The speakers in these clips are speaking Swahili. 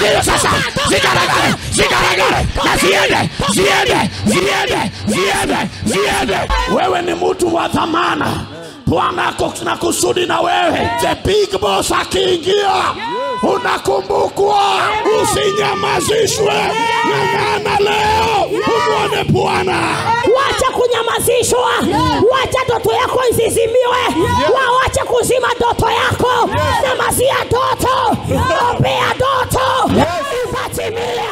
Ndio sasa. Zigaragare. Na ziende. Wewe ni mtu wa dhamana. Bwana na kusudi na wewe. The big boss akiingia, unakumbukwa. Usinyamazishwe. Ng'ang'ana leo. Umuone Bwana. Wacha kunyamazishwa. Wacha ndoto yako isizimiwe. Wacha kuzima ndoto yako. Nyamazia ndoto. Ombea ndoto. Ipatimie.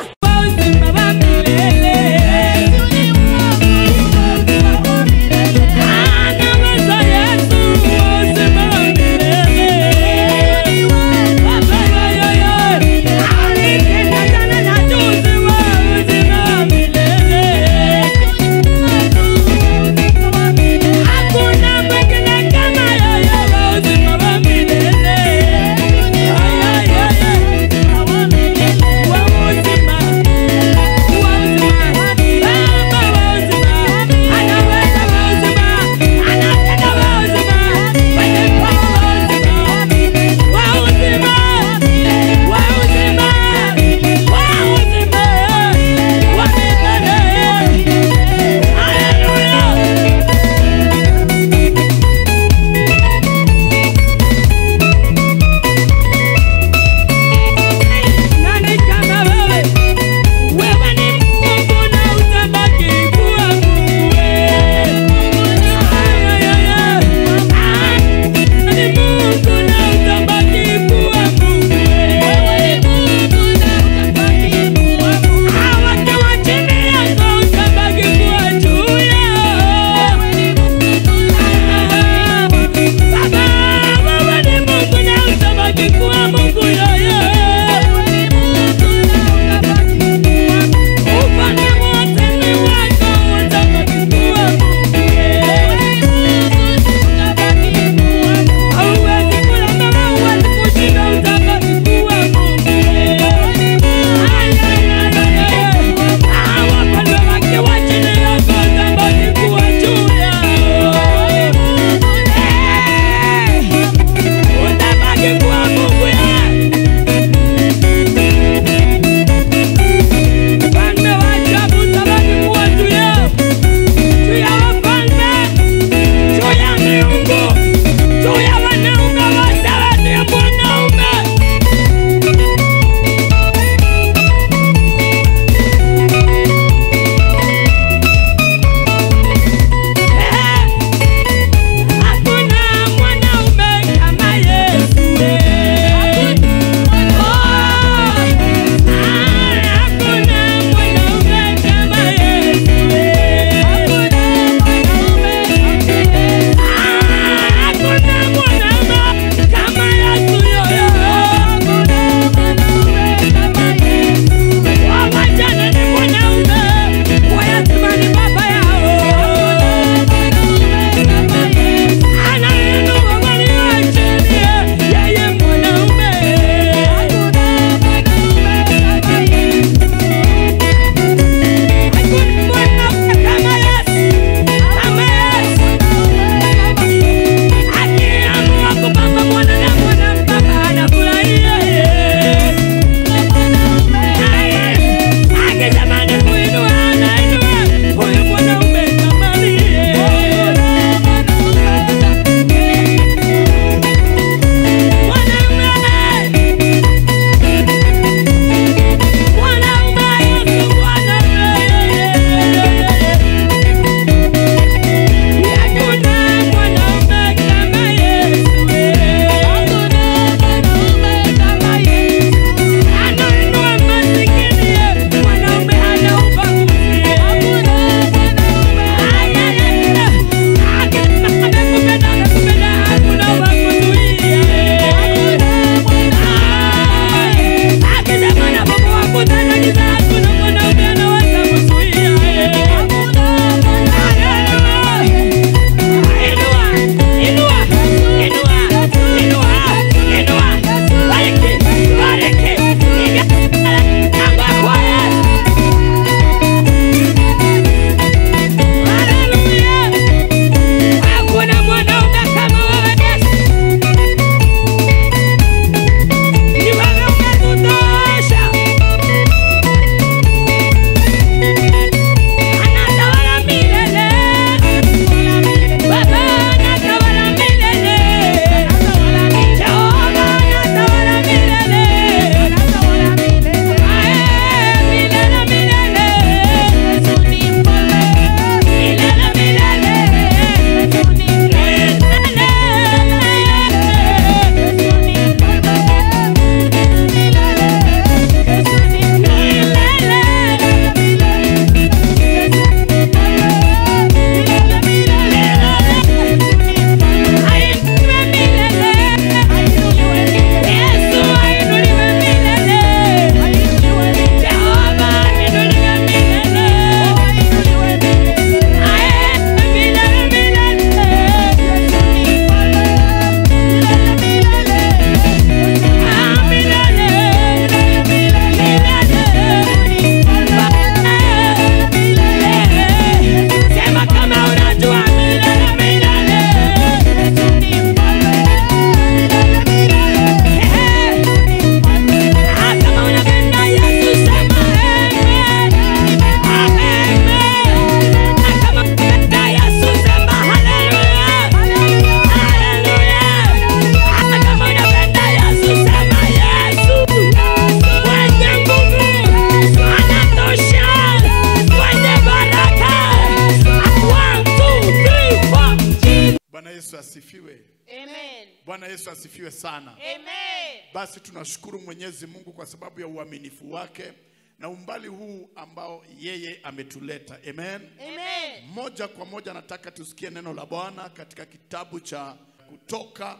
asifiwe. Amen. Bwana Yesu asifiwe sana. Amen. Basi tunashukuru Mwenyezi Mungu kwa sababu ya uaminifu wake na umbali huu ambao yeye ametuleta. Amen. Amen. Moja kwa moja nataka tusikie neno la Bwana katika kitabu cha Kutoka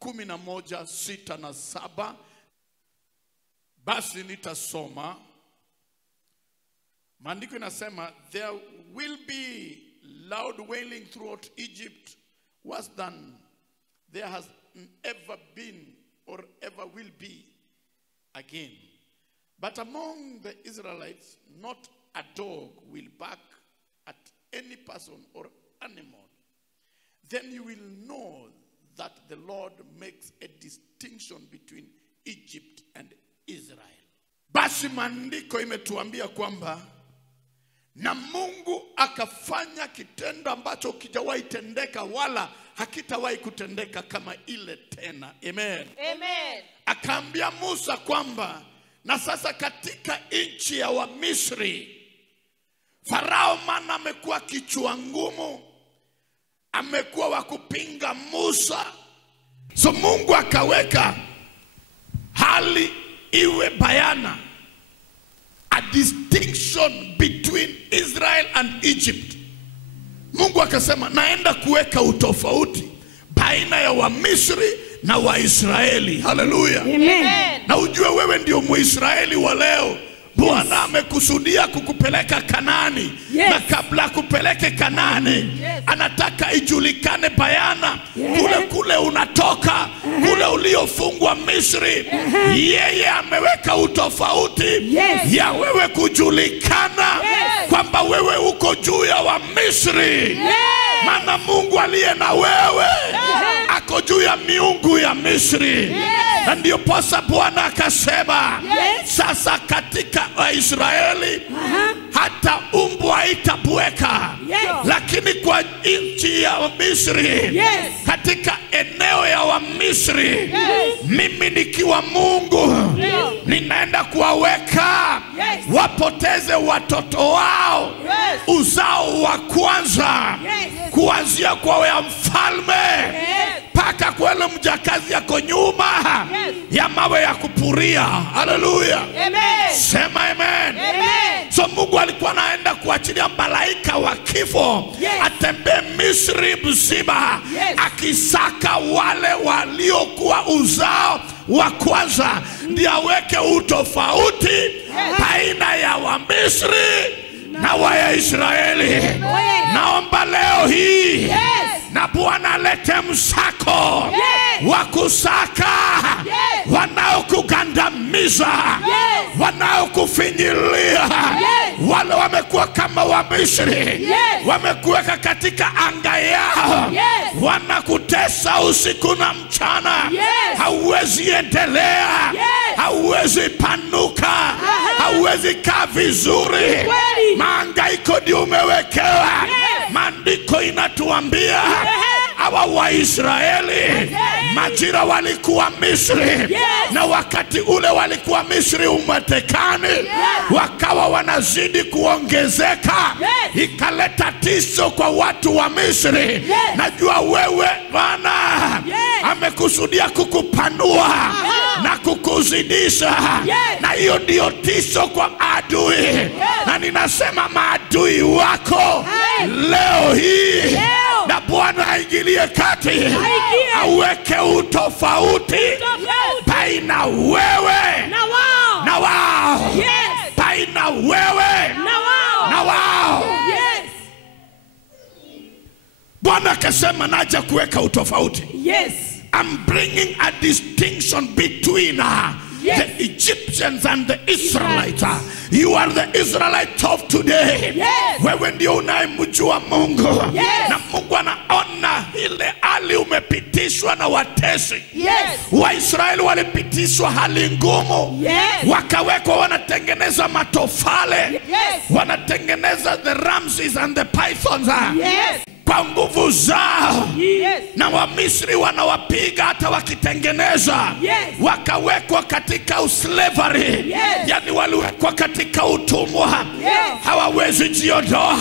11:6 na 7. Basi nitasoma. Maandiko inasema, there will be loud wailing throughout Egypt, worse than there has ever been or ever will be again. But among the Israelites, not a dog will bark at any person or animal. Then you will know that the Lord makes a distinction between Egypt and Israel. Basi maandiko imetuambia kwamba na Mungu akafanya kitendo ambacho kijawahi tendeka wala hakitawahi kutendeka kama ile tena. Amen. Amen. Akaambia Musa kwamba na sasa katika nchi ya Wamisri, Farao maana amekuwa kichwa ngumu, amekuwa wa kupinga Musa. So Mungu akaweka hali iwe bayana, a distinction between Israel and Egypt. Mungu akasema naenda kuweka utofauti baina ya Wamisri na Waisraeli. Hallelujah. Amen. Na ujue wewe ndio Muisraeli wa leo. Bwana amekusudia kukupeleka Kanaani. Yes. Na kabla kupeleke Kanaani, anataka ijulikane bayana kule unatoka, kule uliofungwa Misri. Yeye ameweka utofauti ya wewe kujulikana kwamba wewe uko juu ya Wamisri. Maana Mungu aliye na wewe ako juu ya miungu ya Misri. Na ndio posa Bwana akasema sasa katika Waisraeli hata umbwa haitabweka. Lakini kwa nchi ya Misri, katika eneo ya Wamisri, mimi nikiwa Mungu ninaenda kuwaweka wapoteze watoto wao, uzao wa kwanza, kuanzia kwa ya mfalme paka kwa ile mjakazi yako nyuma ya mawe ya kupuria. Hallelujah. Amen. Sema amen. Amen. So Mungu alikuwa anaenda kuachilia malaika wa kifo atembee Misri mzima akisaka wale waliokuwa uzao wa kwanza, ndio aweke utofauti baina ya Wamisri na Waisraeli. Naomba leo hii na Bwana alete msako wa kusaka wanaokugandamiza, wanaokufinyilia, wale wamekuwa kama Wamisri, wamekuweka katika anga yao, wanakutesa usiku na mchana. Hauwezi endelea, hauwezi panuka, hauwezi kaa vizuri. Mahangaiko ndio umewekewa. Maandiko inatuambia hawa Waisraeli majira walikuwa Misri, na wakati ule walikuwa Misri umatekani, wakawa wanazidi kuongezeka, ikaleta tatizo kwa watu wa Misri. Najua wewe Bwana amekusudia kukupanua na kukuzidisha, na hiyo ndio tatizo kwa adui. Na ninasema maadui wako leo hii na Bwana aingilie kati, aweke utofauti baina wewe na wao, baina wewe na wao. Bwana akasema naja kuweka utofauti. I'm bringing a distinction between the Egyptians and the Israelites. You are the Israelite of today. Wewe ndio unayemjua Mungu. Na Mungu anaona ile hali umepitishwa na watesi. Waisraeli walipitishwa hali ngumu. Wakawekwa wanatengeneza matofale. Wanatengeneza the Ramses and the Pythons. kwa nguvu zao. Yes. Na Wamisri wanawapiga hata wakitengeneza. Yes. Wakawekwa katika uslavery. Yes. Yani waliwekwa katika utumwa. Yes. Hawawezi jiondoa.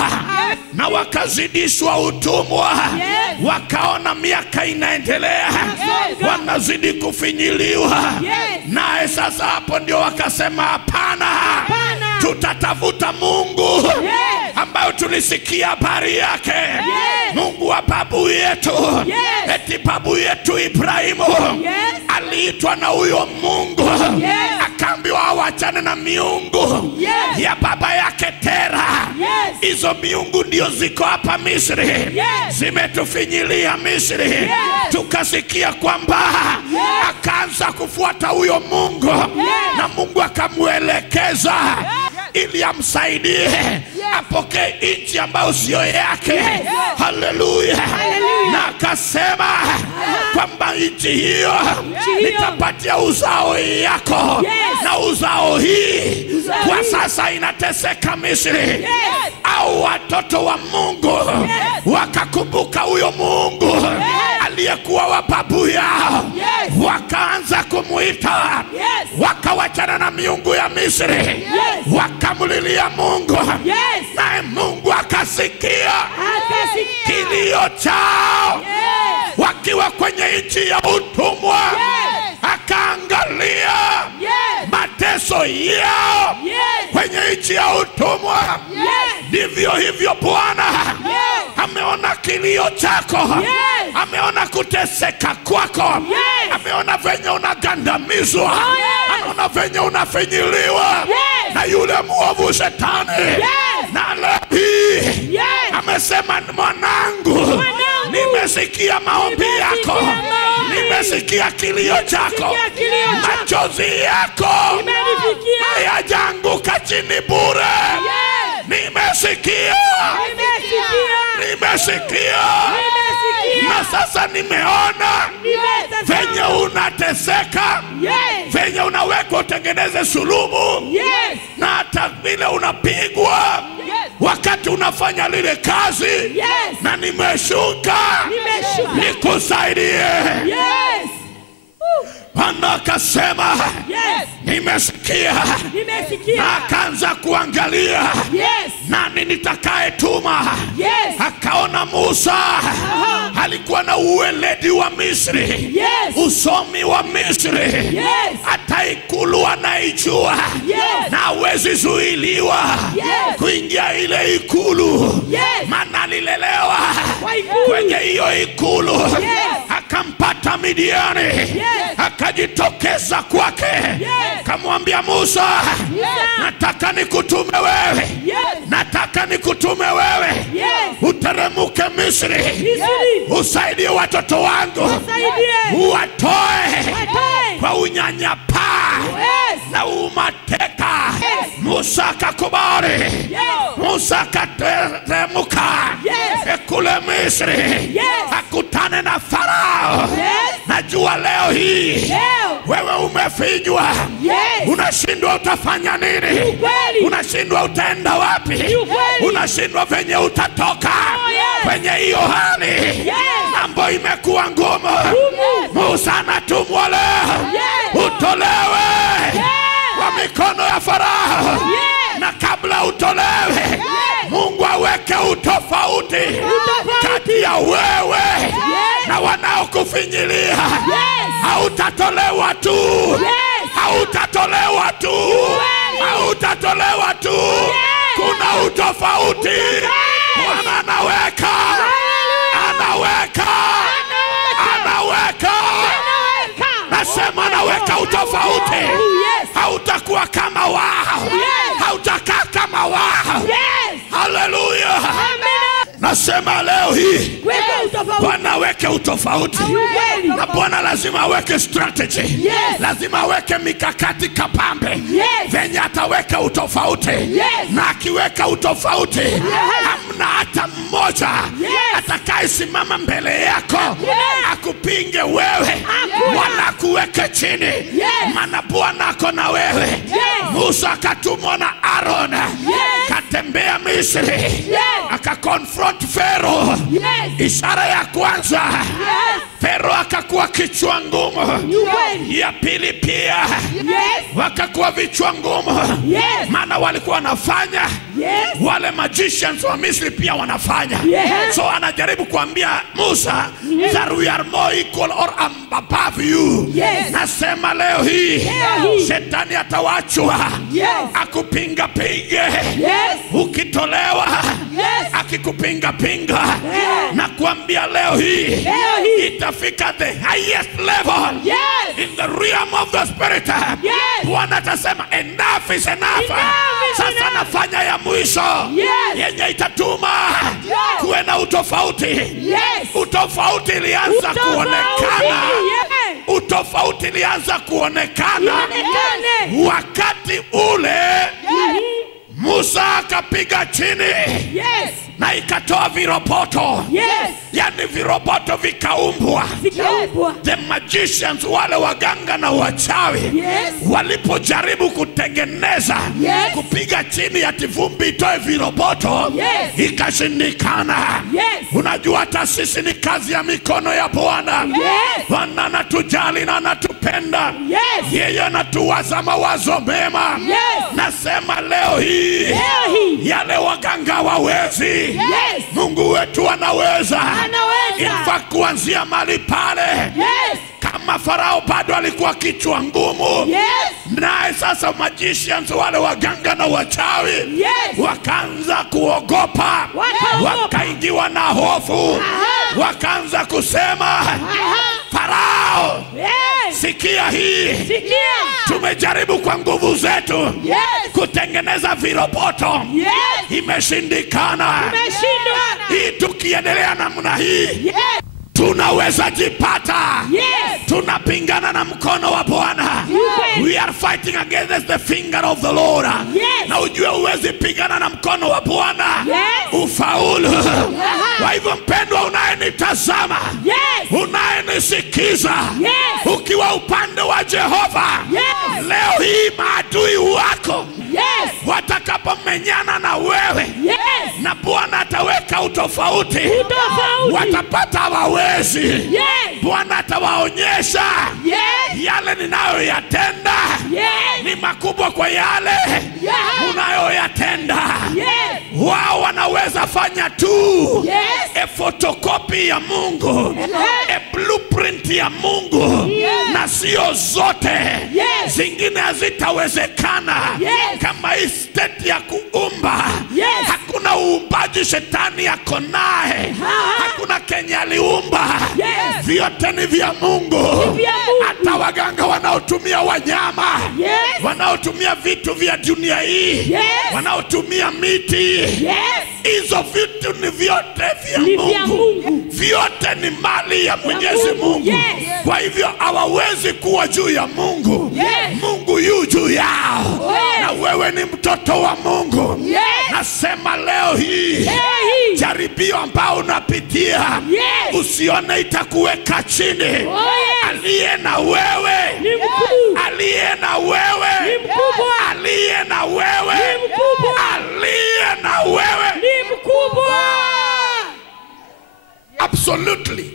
Yes. Na wakazidishwa utumwa. Yes. Wakaona miaka inaendelea. Yes. Wanazidi kufinyiliwa. Yes. Naye sasa hapo ndio wakasema hapana. Hapana. Tutatafuta Mungu. Yes. Ambayo tulisikia habari yake. Yes. Mungu wa babu yetu. Yes. Eti babu yetu Ibrahimu. Yes. Aliitwa na huyo Mungu. Yes. Akaambiwa awachane na miungu. Yes. Ya baba yake Tera. Yes. Hizo miungu ndio ziko hapa Misri. Yes. Zimetufinyilia Misri. Yes. Tukasikia kwamba Yes. akaanza kufuata huyo Mungu. Yes. Na Mungu akamuelekeza ili amsaidie apokee nchi ambayo sio yake. Yes. Haleluya. Hallelujah. Na akasema kwamba nchi hiyo hiyo nitapatia uzao yako. Yes. Na uzao hii Uzao kwa hii sasa inateseka Misri. Yes. Au watoto wa Mungu wakakumbuka huyo Mungu aliyekuwa wa babu yao. Yes. Wakaanza kumuita. Yes. Wakawachana na miungu ya Misri. Yes. Wakamulilia Mungu. Yes. Naye Mungu akasikia Akasikia. kilio chao. Yes. Wakiwa kwenye nchi ya utumwa. Yes. Akaangalia Yes. mateso yao. Yes. Kwenye nchi ya utumwa. Yes. Ndivyo hivyo Bwana. Yes. Ameona kilio chako. Yes. Ameona kuteseka kwako. Yes. Ameona venye unagandamizwa. Oh, yes. Ameona venye unafinyiliwa. Yes. Na yule mwovu Shetani. Yes. Na leo hii Yes. amesema, mwanangu, nimesikia maombi yako. maombi. Nimesikia kilio chako. kilio chako. Machozi yako Imenifikia. hayajaanguka chini bure. Yes. Nimesikia. Nimesikia. Na sasa nimeona venye unateseka. Yes. Venye unawekwa utengeneze sulubu. Yes. Na hata vile unapigwa. Yes. Wakati unafanya lile kazi. Yes. Na nimeshuka nikusaidie. Yes. Bwana akasema, Yes. nimesikia. Nimesikia. Na akaanza kuangalia Yes. nani nitakayetuma. Yes. Akaona Musa alikuwa na uweledi wa Misri. Yes. Usomi wa Misri. Yes. Hata ikulu anaijua. Yes. Na hawezi zuiliwa Yes. kuingia ile ikulu. Yes. Maana alilelewa Kwa ikulu. kwenye hiyo ikulu. Yes. Akampata Midiani. Yes. Akajitokeza kwake. Yes. Kamwambia Musa, nataka nikutume wewe. Yes. Nataka nikutume wewe. Yes. Uteremuke Misri. Misri. Usaidie watoto wangu. Usaidie. Uwatoe Watoe. kwa unyanyapaa Yes. na umateka. Yes. Musa akakubali. Yes. Musa akateremuka. Yes. kule Misri. Yes. Akutane na Farao. Yes. Najua leo hii Leo. wewe umefinywa. Yes. Unashindwa utafanya nini? Ukweli. Unashindwa utaenda wapi? Ukweli. Unashindwa venye utatoka yes. kwenye hiyo hali. Yes. Mambo imekuwa ngumu. Yes. Musa anatumwa leo. Yes. Utolewe Yes. kwa mikono ya Farao. Yes. Na kabla utolewe, Mungu aweke utofauti kati ya wewe na wanaokufinyilia. Hautatolewa tu. Hautatolewa tu. Hautatolewa tu. Kuna utofauti. Bwana anaweka. Nasema anaweka utofauti. Hautakuwa kama wao. Hautakaa kama wao. Haleluya. Nasema leo hii Bwana aweke utofauti. Na Bwana lazima aweke strategy. Lazima aweke mikakati kapambe. Venye ataweka utofauti. Na akiweka utofauti, hamna hata mmoja atakayesimama mbele yako akupinge wewe wala kuweke chini. Maana Bwana ako na wewe. Musa akatumwa na Aaron, katembea Misri, akakonfront Pharaoh. Ishara ya kwanza, Pharaoh akakuwa kichwa ngumu. Ya pili pia wakakuwa vichwa ngumu. Maana walikuwa wanafanya wale magicians wa Misri pia wanafanya. So anajaribu kuambia Musa that we are more equal or above you. Nasema leo hii shetani atawachwa akupinga pinge. Ukitolewa akikupinga pinga. Na kuambia leo hii itafika the highest level in the realm of the spirit. Bwana atasema enough is enough. Sasa nafanya ya mwisho yenye itatuma kuwe na utofauti. Utofauti ilianza kuonekana. Utofauti ilianza kuonekana wakati ule Musa akapiga chini na ikatoa viroboto. Yani viroboto vikaumbwa. The magicians, wale waganga na wachawi, walipojaribu kutengeneza kupiga chini ati vumbi itoe viroboto, ikashindikana. Unajua hata sisi ni kazi ya mikono ya Bwana. Bwana anatujali na anatupenda. Yeye anatuwaza mawazo mema. Nasema leo hii yale waganga wawezi, Mungu wetu anaweza. In fact, kuanzia mali pale, kama Farao bado alikuwa kichwa ngumu, naye sasa magicians, wale waganga na wachawi, wakaanza kuogopa, wakaingiwa na hofu, wakaanza kusema Farao, sikia hii, tumejaribu kwa nguvu zetu kutengeneza viroboto, imeshindikana. Hii tukiendelea namna hii tunaweza jipata tunapingana na mkono wa Bwana. We are fighting against the finger of the Lord. Na ujue uwezi pigana na mkono wa Bwana ufaulu. Kwa hivyo mpendwa unayenitazama, unayenisikiza, ukiwa upande wa Jehova, leo hii maadui wako watakapomenyana na wewe, na Bwana ataweka utofauti. Watapata hawawezi. Bwana atawaonyesha yale ninayoyatenda ni makubwa kwa yale unayoyatenda. Wao wanaweza fanya tu a photocopy ya Mungu, a blueprint ya Mungu, na sio zote. Zingine hazitawezekana. Kama hii state ya kuumba, hakuna uumbaji shetani yako naye. Hakuna Kenya aliumba. Vyote ni vya Mungu. Hata waganga wanaotumia wanyama, wanaotumia vitu vya dunia hii, wanaotumia miti, hizo vitu ni vyote vya Mungu. Vyote ni mali ya Mwenyezi Mungu. Kwa hivyo hawawezi kuwa juu ya Mungu. Mungu yu juu yao. Na wewe ni mtoto wa Mungu. Nasema leo hii, jaribio ambao unapitia, usione itakuweka chini. Aliye na wewe, aliye na wewe, aliye na wewe, aliye na wewe ni mkubwa. Absolutely.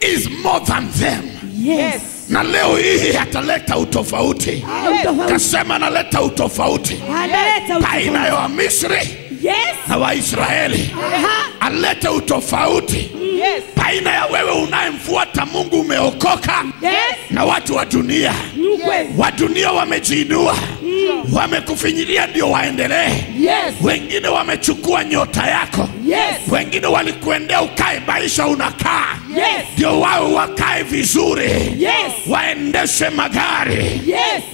Is more than them. Na leo hii ataleta utofauti. Kasema analeta utofauti baina ya Misri na Waisraeli. Alete utofauti baina ya wewe unayemfuata Mungu umeokoka na watu wa dunia. Wa dunia wamejiinua, wamekufinyilia ndio waendelee. Wengine wamechukua nyota yako. Wengine walikuendea ukae maisha unakaa, ndio wao wakae vizuri, waendeshe magari,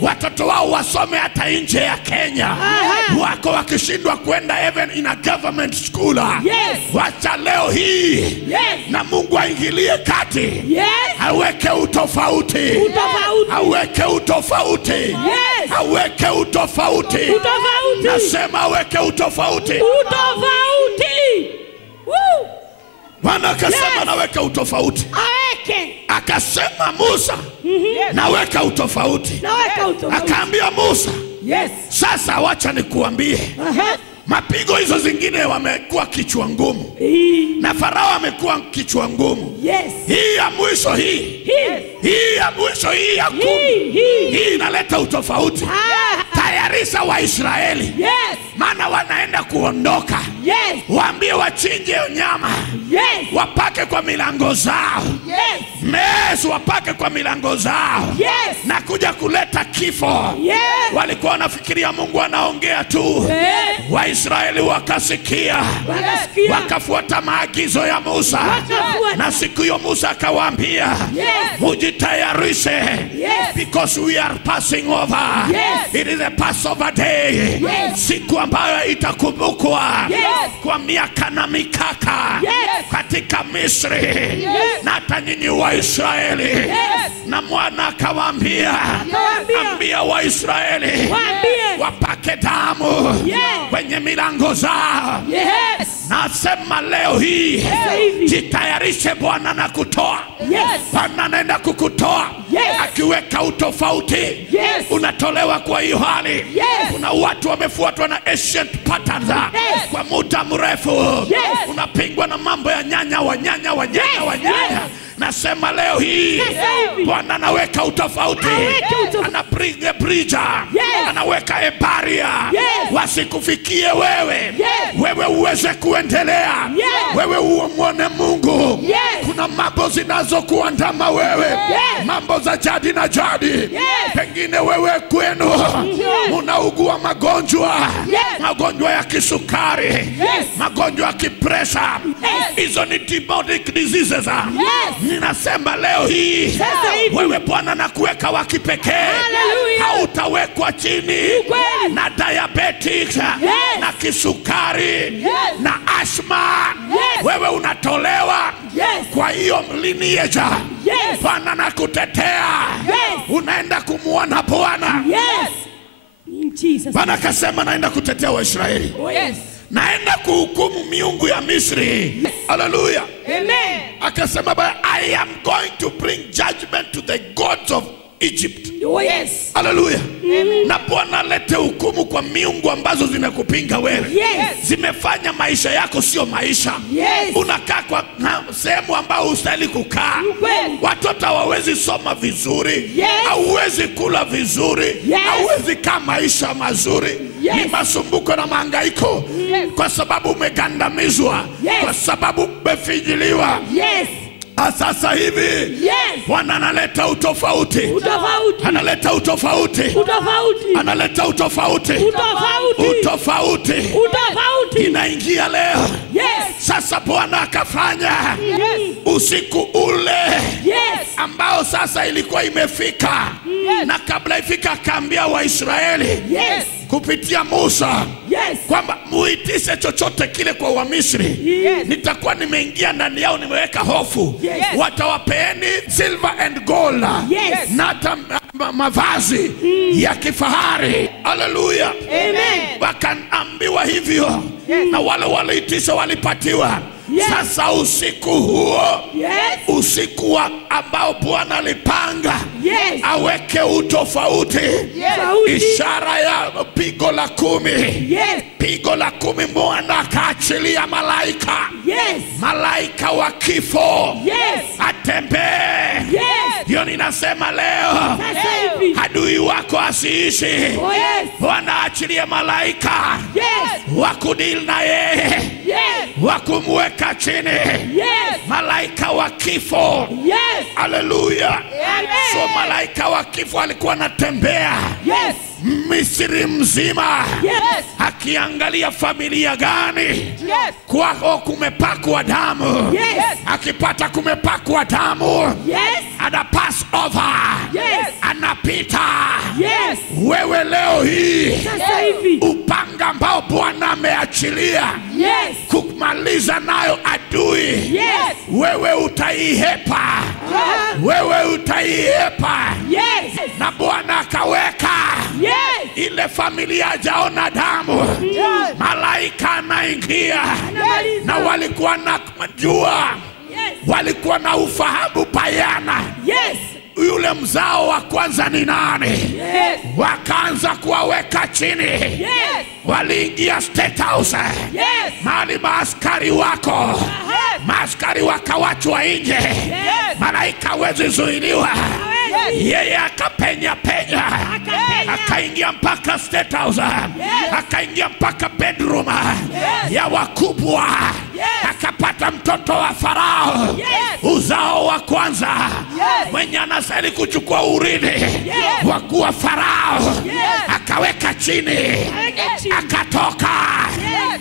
watoto wao wasome hata nje ya Kenya. Wako wakishindwa kwenda heaven in a government school. Wacha leo hii na Mungu aingilie kati. Aweke utofauti. Aweke utofauti. Aweke utofauti. Nasema aweke utofauti. Bwana akasema Yes. naweka utofauti. Aweke. Akasema Musa, naweka utofauti. Naweka utofauti. Akaambia Musa, Yes. sasa wacha nikuambie. Aha. Mapigo hizo zingine wamekuwa kichwa ngumu. Na Farao amekuwa kichwa ngumu. Yes. Hii ya mwisho hii. Hii ya mwisho hii ya kumi. Hii inaleta utofauti. Tayarisha Waisraeli. Yes. Maana wanaenda kuondoka. Yes. Waambie wachinje nyama. Yes. Wapake kwa milango zao. Yes. Mes wapake kwa milango zao. Yes. Na kuja kuleta kifo. Yes. Walikuwa wanafikiria Mungu anaongea tu. Yes. Waisraeli wakasikia. Wakasikia. Wakafuata maagizo ya Musa. Wakafuata. Na siku hiyo Musa akawaambia, Yes. mujitayarishe. Yes. Because we are passing over. Yes. It is a Passover day. Yes. Siku ambayo itakumbukwa. Yes. Kwa miaka na mikaka. Yes. Katika Misri. Yes. Na hata nyinyi Waisraeli. Yes. Na mwana akawaambia, ambia Waisraeli Waambie. wapake damu. Yes. Kwenye milango zao. Yes. Nasema leo hii hivi. jitayarishe Bwana na kutoa. Yes. Bwana anaenda kukutoa. Yes. Akiweka utofauti. Yes. Unatolewa kwa hiyo hali. Yes. Kuna watu wamefuatwa na ancient patterns. Yes. Kwa muda mrefu. Yes. Unapingwa na mambo ya nyanya wanyanya. Nasema leo hii hivi. Bwana anaweka utofauti. Aweke utofauti. Ana bring the bridge. Yes. Anaweka a barrier. Yes. Wasikufikie wewe. Yes. Wewe uweze kuendelea. Yes. Wewe uomwone Mungu. Yes. Kuna mambo zinazokuandama wewe. Yes. Mambo za jadi na jadi. Yes. Pengine wewe kwenu unaugua magonjwa. Yes. Magonjwa ya kisukari. Yes. Magonjwa ya kipresha. Yes. Hizo ni demonic diseases. Yes. Ninasema leo hii Sasa hivi. wewe Bwana nakuweka wa kipekee. Hallelujah. Hautawekwa chini Kweli. na diabetes. Yes. Na kisukari. Yes. Na asthma. Yes. Wewe unatolewa. Yes. Kwa hiyo lineage. Yes. Bwana nakutetea. Yes. Unaenda kumuona Bwana. Yes. In Jesus. Bwana akasema naenda kutetea Waisraeli. Oh, yes. Naenda kuhukumu miungu ya Misri. Hallelujah. Amen. Akasema I am going to bring judgment to the gods of Egypt. Oh, yes. Hallelujah. Na Bwana lete hukumu kwa miungu ambazo zimekupinga wewe. Yes. Zimefanya maisha yako sio maisha. Yes. Unakaa kwa sehemu ambayo hustahili kukaa. Kweli. Watoto hawawezi soma vizuri. Yes. Hauwezi kula vizuri. Yes. Hauwezi kaa maisha mazuri. Yes. Ni masumbuko na mahangaiko. Yes. Kwa sababu umegandamizwa. Yes. Kwa sababu umefijiliwa. Yes. Sasa hivi Yes. Bwana analeta utofauti. Utofauti. Analeta utofauti. Utofauti. Analeta utofauti. Utofauti. Utofauti. Utofauti. Inaingia leo. Yes. Sasa Bwana akafanya Yes. usiku ule Yes. ambao sasa ilikuwa imefika. Yes. Na kabla ifika akaambia Waisraeli Yes. kupitia Musa Yes. kwamba muitishe chochote kile kwa Wamisri. Yes. Nitakuwa nimeingia ndani yao, nimeweka hofu. Yes. Watawapeeni silver and gold. Yes. Na hata mavazi ya kifahari. Hallelujah. Amen. Wakaambiwa hivyo. Yes. Na wale waliitisha walipatiwa. Yes. Sasa usiku huo, Yes. usiku ambao Bwana alipanga Yes. aweke utofauti. Yes. Ishara ya pigo la 10. Yes. Pigo la 10 Bwana akaachilia malaika. Yes. Malaika wa kifo. Yes. Atembee. Yes. Ndio ninasema leo, Sasa hivi. adui wako asiishi. Oh, yes. Bwana achilie malaika Yes. wakudili na yeye. Yes. Wakumweka chini. Yes. Malaika wa kifo. Yes. Hallelujah. Amen. So malaika wa kifo alikuwa anatembea Yes. Misri mzima. Yes. Akiangalia familia gani Yes. kwako kumepakwa damu. Yes. Akipata kumepakwa damu, Yes. ana pass over. Yes. Anapita. Yes. Wewe leo hii Sasa hivi. upanga ambao Bwana ameachilia Yes. kumaliza nayo adui, Yes. wewe utaihepa. Uh-huh. Wewe utaihepa. Yes. Na Bwana akaweka Yes. Ile familia hajaona damu. Malaika anaingia. Na walikuwa na jua. Walikuwa na ufahamu bayana. Yule mzao wa kwanza ni nani? Wakaanza kuwaweka chini. Waliingia State House. Mahali maaskari wako. Maaskari wakawachwa nje. Malaika hawezi zuiliwa. Yeye akapenya. Akaingia mpaka State House. Akaingia mpaka bedroom ya wakubwa. Akapata mtoto wa Farao. Uzao wa kwanza. Mwenye anastahili kuchukua urithi wa kuwa Farao. Akaweka chini. Akatoka.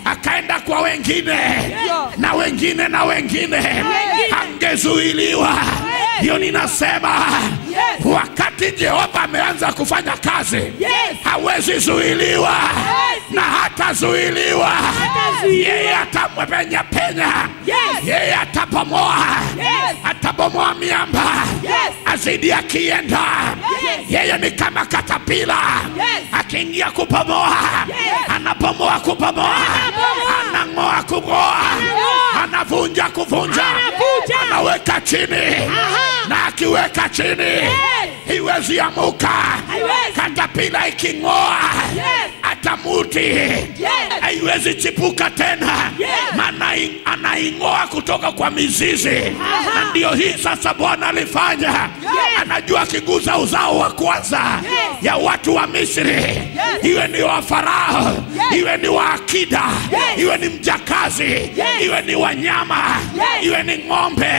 Akaenda kwa wengine. Na wengine. Angezuiliwa. Hiyo ninasema wakati Jehova ameanza kufanya kazi, hawezi zuiliwa. Na hata zuiliwa. Yeye atamwepenya. Yeye atabomoa. Atabomoa miamba. Azidi akienda. Yeye ni kama katapila. Akiingia kubomoa. Anabomoa kubomoa. Anang'oa kung'oa. Anavunja kuvunja. Anaweka chini. Na akiweka chini, hiwezi amuka. Katapila iking'oa, atamuti. Haiwezi chipuka tena. Maana anaing'oa kutoka kwa mizizi. Na ndio hii sasa Bwana alifanya. Anajua akiguza uzao wa kwanza ya watu wa Misri, iwe ni wa Farao, iwe ni wa akida, iwe ni mjakazi, iwe ni wanyama, iwe ni ng'ombe,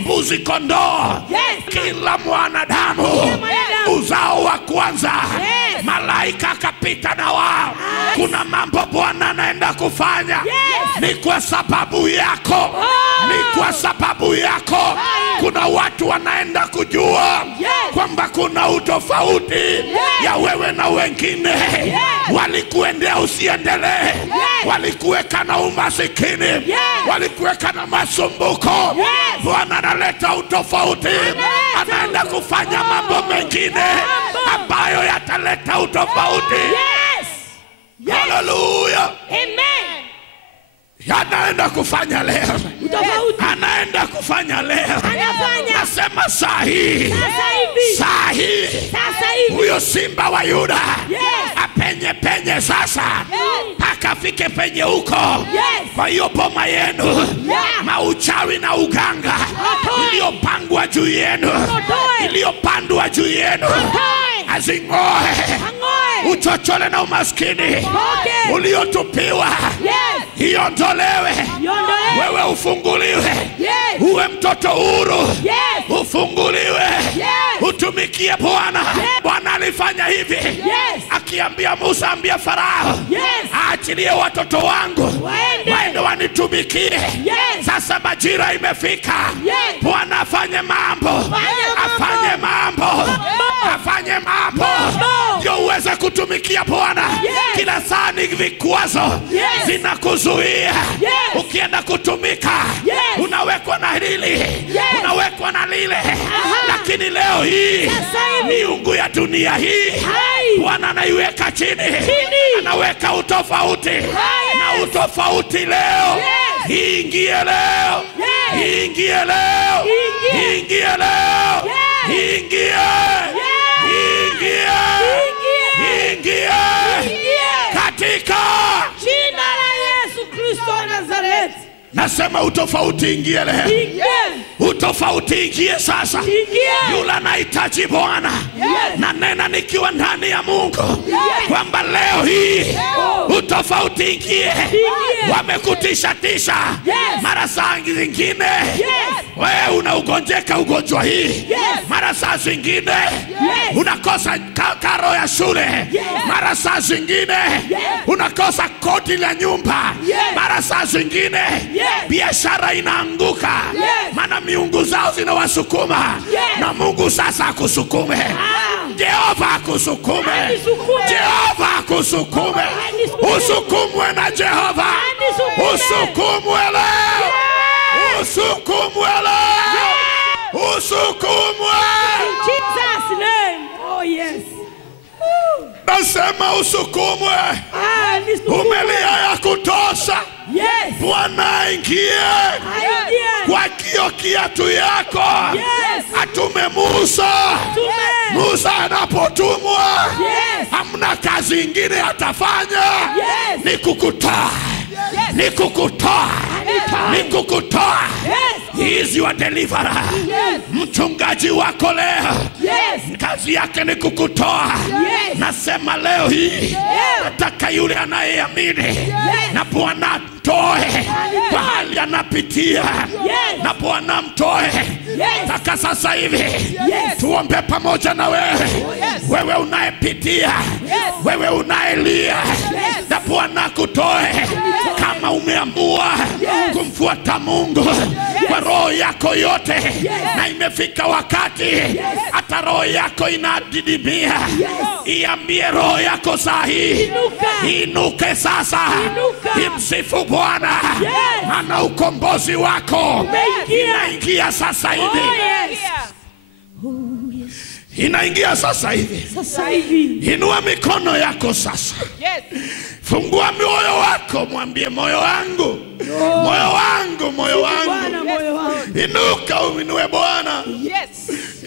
mbuzi, kondoo, kila mwanadamu, uzao wa kwanza. Malaika akapita na wao. Kuna mambo Bwana anaenda kufanya. Ni kwa sababu yako. Ni kwa sababu yako. Kuna watu wanaenda kujua kwamba kuna utofauti ya wewe na wengine. Walikuendea usiendelee. Walikuweka na umasikini. Walikuweka na masumbuko. Bwana analeta utofauti. Anaenda kufanya mambo mengine ambayo yataleta utofauti. Hallelujah. Amen. Anaenda kufanya leo. Anaenda kufanya leo. Nasema sahi. Huyo simba wa Yuda apenye sasa. Akafike penye huko. Kwa hiyo boma yenu. Mauchawi na uganga iliyopangwa juu yenu, iliyopandwa juu yenu, azing'oe. Uchochole na umaskini uliotupiwa iondolewe. Wewe ufunguliwe. Uwe mtoto huru. Ufunguliwe. Utumikie Bwana. Bwana alifanya hivi. Akiambia Musa, ambia Farao, aachilie watoto wangu waende wanitumikie. Sasa majira imefika. Bwana afanye mambo. Afanye mambo. Afanye mambo. Ndio uweze kutumikia Bwana. Kila saa ni vikwazo zinakuzuia. Ukienda kutumika unawekwa na hili, unawekwa na lile. Lakini leo hii miungu ya dunia hii Bwana anaiweka chini. Anaweka utofauti. Na utofauti leo. Ingie leo. Ingie leo. Ingie leo. Ingie. Katika jina la Yesu Kristo wa Nazareti. Nasema utofauti ingie leo. Utofauti ingie sasa. Yule anahitaji Bwana. Na nena nikiwa ndani ya Mungu kwamba leo hii utofauti ingie. Wamekutisha mara saa zingine. Wewe unaugonjeka ugonjwa hii. Mara saa zingine unakosa karo ya shule. Mara saa zingine unakosa kodi la nyumba. Mara saa zingine biashara inaanguka. Maana miungu zao zinawasukuma. Na Mungu sasa akusukume. Jehova akusukume. Jehova akusukume. Usukumwe na Jehova. Usukumwe leo. Usukumwe leo. Usukumwe. In Jesus' name. Oh yes. Nasema usukumwe. Nisukumwe. Umelia ya kutosha. Yes. Bwana aingie kwa kio kiatu yako. Yes. Atume Musa. Musa anapotumwa, Yes. hamna kazi ingine atafanya. Yes. Ni kukutoa. Ni kukutoa. Ni kukutoa. Yes. He is your deliverer. Yes. Mchungaji wako leo, Yes. kazi yake ni kukutoa. Yes. Nasema leo hii, nataka yule anayeamini na Bwana mtoe pahali anapitia. Yes. Na Bwana mtoe. Yes. Taka sasa hivi. Yes. Tuombe pamoja na wewe. Wewe unayepitia. Wewe unayelia. Na Bwana kutoe. Kama umeamua kumfuata Mungu kwa roho yako yote, na imefika wakati hata roho yako inadidimia, iambie roho yako sahi, inuke sasa. Imsifu Bwana. Maana ukombozi wako inaingia sasa hivi. Inaingia sasa hivi. Sasa hivi. Inua mikono yako sasa. Fungua moyo wako, mwambie moyo wangu. Moyo wangu, moyo wangu. Bwana, moyo wangu. Inuka uinue Bwana.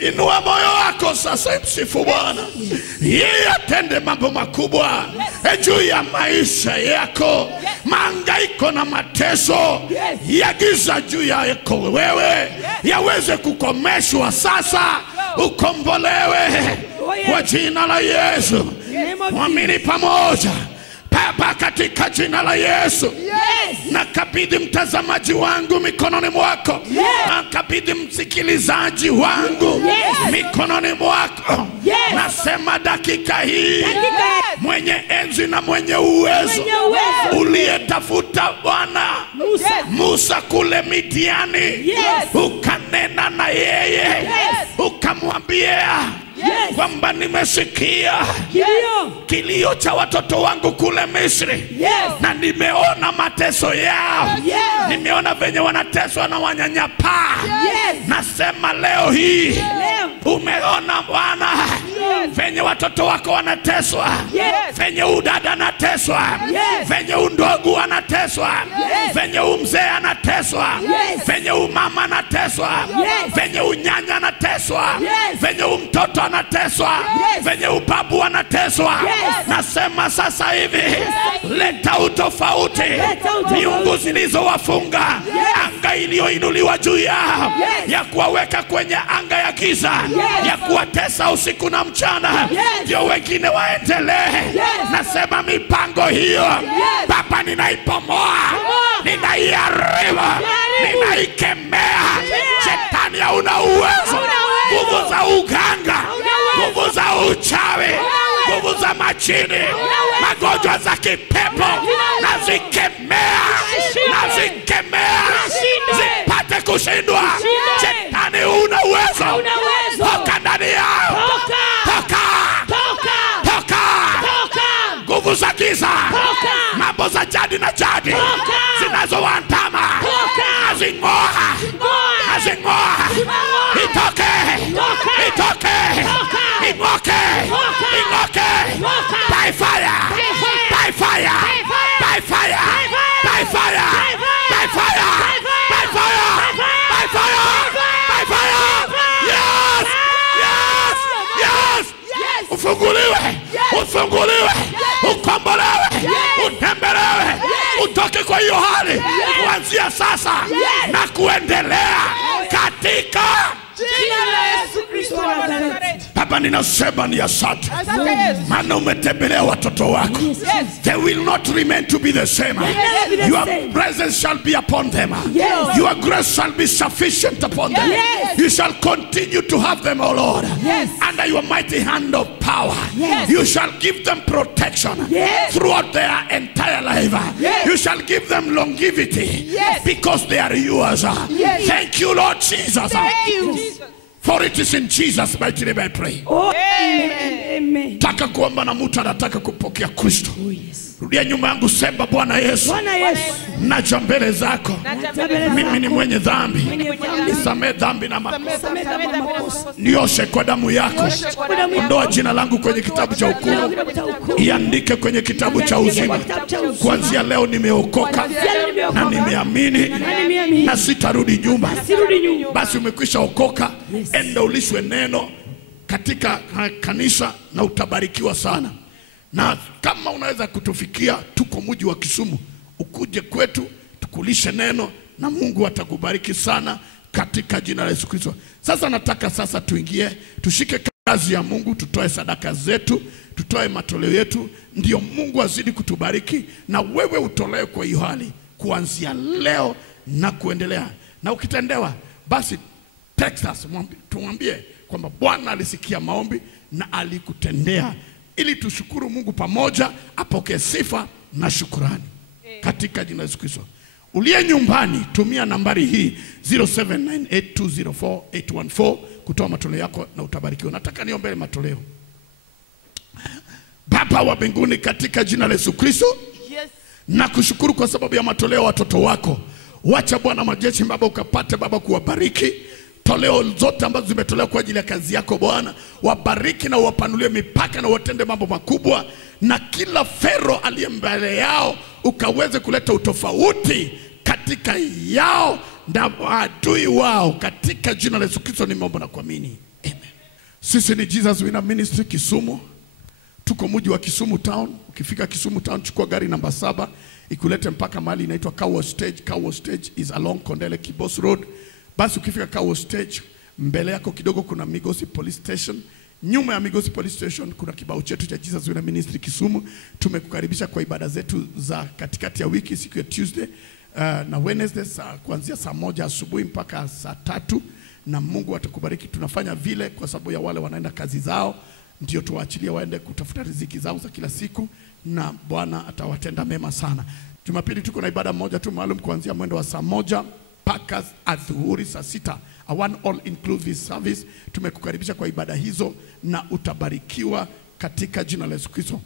Inua moyo wako sasa, msifu Bwana. Yeye atende mambo makubwa juu ya maisha yako. Mahangaiko na mateso ya giza juu yako wewe yaweze kukomeshwa sasa. Ukombolewe kwa jina la Yesu. Mwamini pamoja. Baba, katika jina la Yesu, nakabidhi mtazamaji wangu mikononi mwako. Nakabidhi msikilizaji wangu mikononi mwako. Nasema dakika hii, mwenye enzi na mwenye uwezo, uliyetafuta Bwana Musa kule Midiani, ukanena na yeye, ukamwambia kwamba nimesikia kilio cha watoto wangu kule Misri. Na nimeona mateso yao. Nimeona venye wanateswa na wanyanyapaa. Nasema leo hii, umeona Bwana venye watoto wako wanateswa. Venye udada anateswa. Venye undogu anateswa. Venye umzee anateswa. Venye umama anateswa. Venye unyanya anateswa. Venye umtoto anateswa. Venye ubabu anateswa. Nasema sasa hivi, leta utofauti. Miungu zilizowafunga, anga iliyoinuliwa juu yao, ya kuwaweka kwenye anga ya giza, ya kuwatesa usiku na mchana, ndio wengine waendelee. Nasema mipango hiyo, Baba, ninaipomoa, ninaiharibu, ninaikemea. Shetani hauna uwezo. Nguvu za uganga, nguvu za uchawi, nguvu za majini, magonjwa za kipepo, nazikemea, nazikemea, zipate kushindwa. Shetani una uwezo. Toka ndani yao. Toka. Nguvu za giza, mambo za jadi na jadi zinazowaandama, nazing'oa, nazing'oa. Itoke, itoke, ing'oke, ing'oke. By fire, by fire, by fire, by fire, by fire, by fire, by fire, by fire. Yes, yes, yes. Ufunguliwe, ufunguliwe, ukombolewe, utembelewe, utoke kwa hiyo hali kuanzia sasa na kuendelea katika Jina la Yesu Kristo wa Nazareti. Baba, ninasema ni asante. Maana umetembelea watoto wako. They will not remain to be the same. Your presence shall be upon them. Your grace shall be sufficient upon them. You shall continue to have them, O Lord, under your mighty hand of power. You shall give them protection throughout their entire life. You shall give them longevity because they are yours. Thank you, Lord Jesus. Thank you, Jesus. For it is in Jesus' mighty name I pray. Amen. Amen. nataka kuomba na mtu anataka kupokea Kristo. Oh, yes. Rudia nyuma yangu, sema Bwana Yesu, Bwana Yesu, naja mbele zako. Mimi ni mwenye dhambi. Nisamehe dhambi na makosa. Nioshe kwa damu yako. Ondoa jina langu kwenye kitabu cha hukumu. Iandike kwenye kitabu cha uzima. Kuanzia leo nimeokoka na nimeamini na sitarudi nyuma. Basi umekwisha okoka, enda ulishwe neno katika kanisa na utabarikiwa sana. Na kama unaweza kutufikia, tuko mji wa Kisumu, ukuje kwetu tukulishe neno na Mungu atakubariki sana katika jina la Yesu Kristo. Sasa nataka tuingie, tushike kazi ya Mungu, tutoe sadaka zetu, tutoe matoleo yetu, ndio Mungu azidi kutubariki na wewe utolewe kwa hiyo hali kuanzia leo na kuendelea. Na ukitendewa basi text us, tumwambie kwamba Bwana alisikia maombi na alikutendea, ili tushukuru Mungu pamoja, apokee sifa na shukrani katika jina la Yesu Kristo. Uliye nyumbani, tumia nambari hii 0798204814 kutoa matoleo yako na utabarikiwa. Nataka niombe matoleo. Baba wa mbinguni, katika jina la Yesu Kristo, na kushukuru kwa sababu ya matoleo watoto wako. Wacha Bwana majeshi Baba ukapate Baba kuwabariki. Toleo zote ambazo zimetolewa kwa ajili ya kazi yako Bwana, wabariki na wapanulie mipaka na watende mambo makubwa, na kila fero aliye mbele yao ukaweze kuleta utofauti katika yao na adui wao, katika jina la Yesu Kristo nimeomba na kuamini. Amen. Sisi ni Jesus Winner Ministry Kisumu. Tuko mji wa Kisumu Town. Ukifika Kisumu Town, chukua gari namba 7 ikulete mpaka mahali inaitwa Kawo Stage. Kawo Stage is along Kondele Kibos Road. Basi ukifika Kawo Stage, mbele yako kidogo kuna Migosi Police Station. Nyuma ya Migosi Police Station kuna kibao chetu cha Jesus Winner Ministry Kisumu. Tumekukaribisha kwa ibada zetu za katikati ya wiki, siku ya Tuesday na Wednesday, kuanzia saa 1 asubuhi mpaka saa 3, na Mungu atakubariki. Tunafanya vile kwa sababu ya wale wanaenda kazi zao, ndio tuwaachilie waende kutafuta riziki zao za kila siku, na Bwana atawatenda mema sana. Jumapili tuko na ibada moja tu maalum kuanzia mwendo wa saa 1 mpaka adhuhuri saa 6, a one all inclusive service. Tumekukaribisha kwa ibada hizo na utabarikiwa katika jina la Yesu Kristo.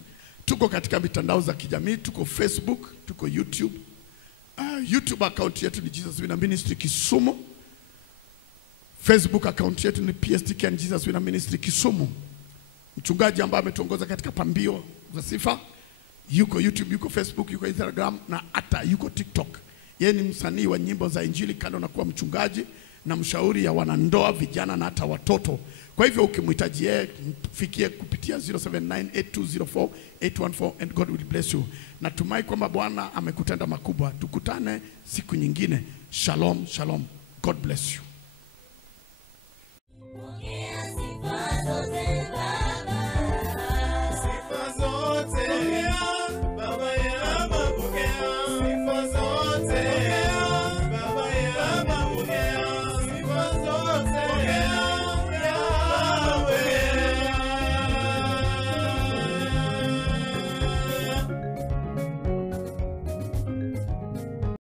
Tuko katika mitandao za kijamii, tuko Facebook, tuko YouTube. YouTube account yetu ni Jesus Winner Ministry Kisumu. Facebook account yetu ni PSTK and Jesus Winner Ministry Kisumu. Mchungaji ambaye ametuongoza katika pambio za sifa yuko YouTube, yuko Facebook, yuko Instagram na hata yuko TikTok. Yeye ni msanii wa nyimbo za Injili, kando na kuwa mchungaji na mshauri ya wanandoa, vijana na hata watoto. Kwa hivyo ukimhitaji yeye, fikie kupitia 0798204814 and God will bless you. Natumai kwamba Bwana amekutenda makubwa. Tukutane siku nyingine. Shalom, shalom. God bless you.